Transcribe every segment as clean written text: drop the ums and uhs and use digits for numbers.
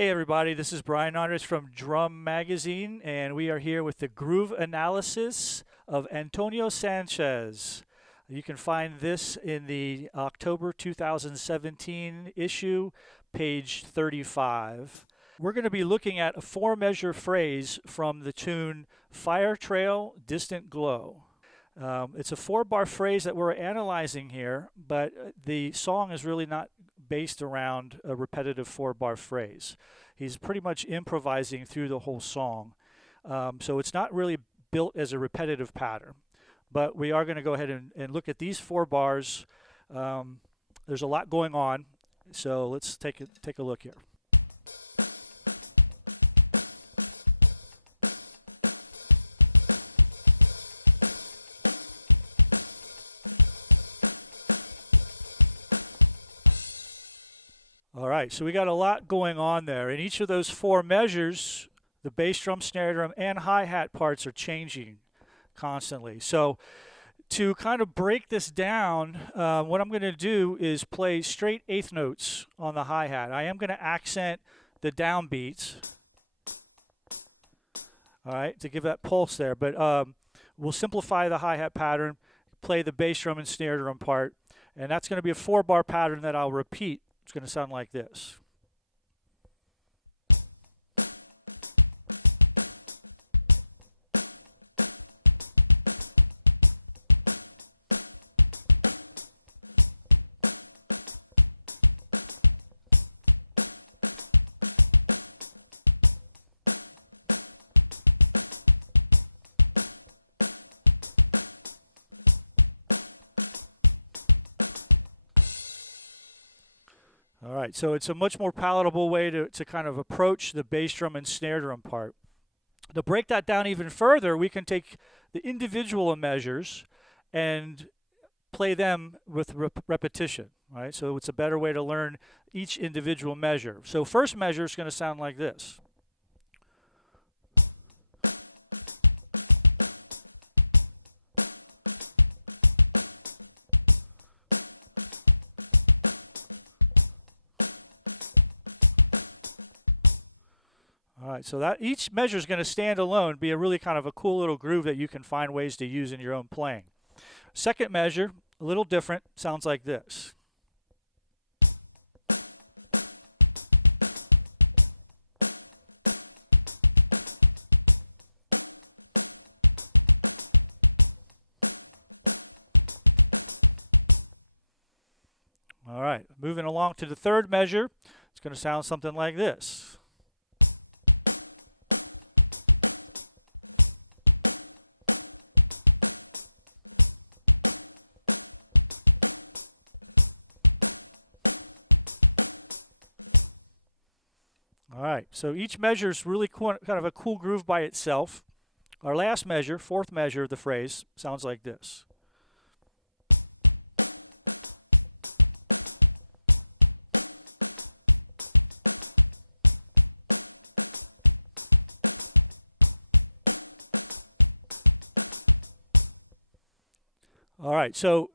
Hey everybody, this is Brian Andres from Drum Magazine, and we are here with the groove analysis of Antonio Sanchez. You can find this in the October 2017 issue, page 35. We're going to be looking at a four-measure phrase from the tune Fire Trail, Distant Glow. It's a four-bar phrase that we're analyzing here, but the song is really not based around a repetitive four-bar phrase. He's pretty much improvising through the whole song. So it's not really built as a repetitive pattern. But we are going to go ahead and look at these four bars. There's a lot going on, so let's take a look here. All right, so we got a lot going on there. In each of those four measures, the bass drum, snare drum, and hi-hat parts are changing constantly. So to kind of break this down, what I'm going to do is play straight eighth notes on the hi-hat. I am going to accent the downbeats, all right, to give that pulse there. But we'll simplify the hi-hat pattern, play the bass drum and snare drum part, and that's going to be a four-bar pattern that I'll repeat. It's going to sound like this. All right, so it's a much more palatable way to kind of approach the bass drum and snare drum part. To break that down even further, we can take the individual measures and play them with repetition, right? So it's a better way to learn each individual measure. So first measure is going to sound like this. All right, so that each measure is going to stand alone, be a really kind of a cool little groove that you can find ways to use in your own playing. Second measure, a little different, sounds like this. All right, moving along to the third measure, it's going to sound something like this. All right, so each measure is really cool, kind of a cool groove by itself. Our last measure, fourth measure of the phrase, sounds like this. All right, so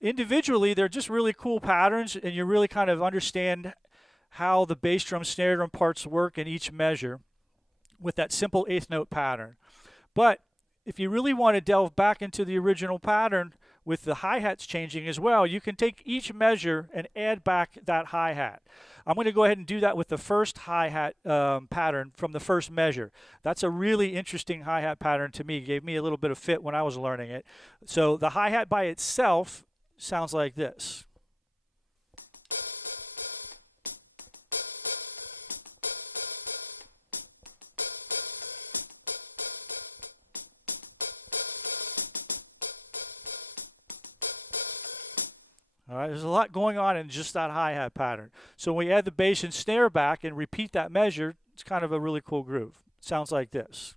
individually, they're just really cool patterns, and you really kind of understand how the bass drum, snare drum parts work in each measure with that simple eighth note pattern. But if you really want to delve back into the original pattern with the hi-hats changing as well, you can take each measure and add back that hi-hat. I'm going to go ahead and do that with the first hi-hat pattern from the first measure. That's a really interesting hi-hat pattern to me. It gave me a little bit of fit when I was learning it. So the hi-hat by itself sounds like this. All right, there's a lot going on in just that hi-hat pattern. So when we add the bass and snare back and repeat that measure, it's kind of a really cool groove. Sounds like this.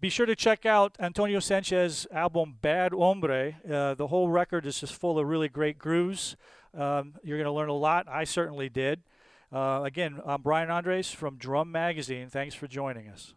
Be sure to check out Antonio Sanchez's album Bad Hombre. The whole record is just full of really great grooves. You're going to learn a lot. I certainly did. Again, I'm Brian Andres from Drum Magazine. Thanks for joining us.